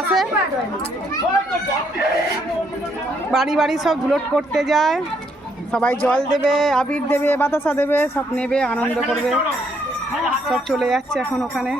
আসে বাড়ি বাড়ি সব ধুলোট করতে যায়, সবাই জল দেবে, আবির দেবে, বাতাসা দেবে, সব নেবে, আনন্দ করবে। সব চলে যাচ্ছে এখন ওখানে।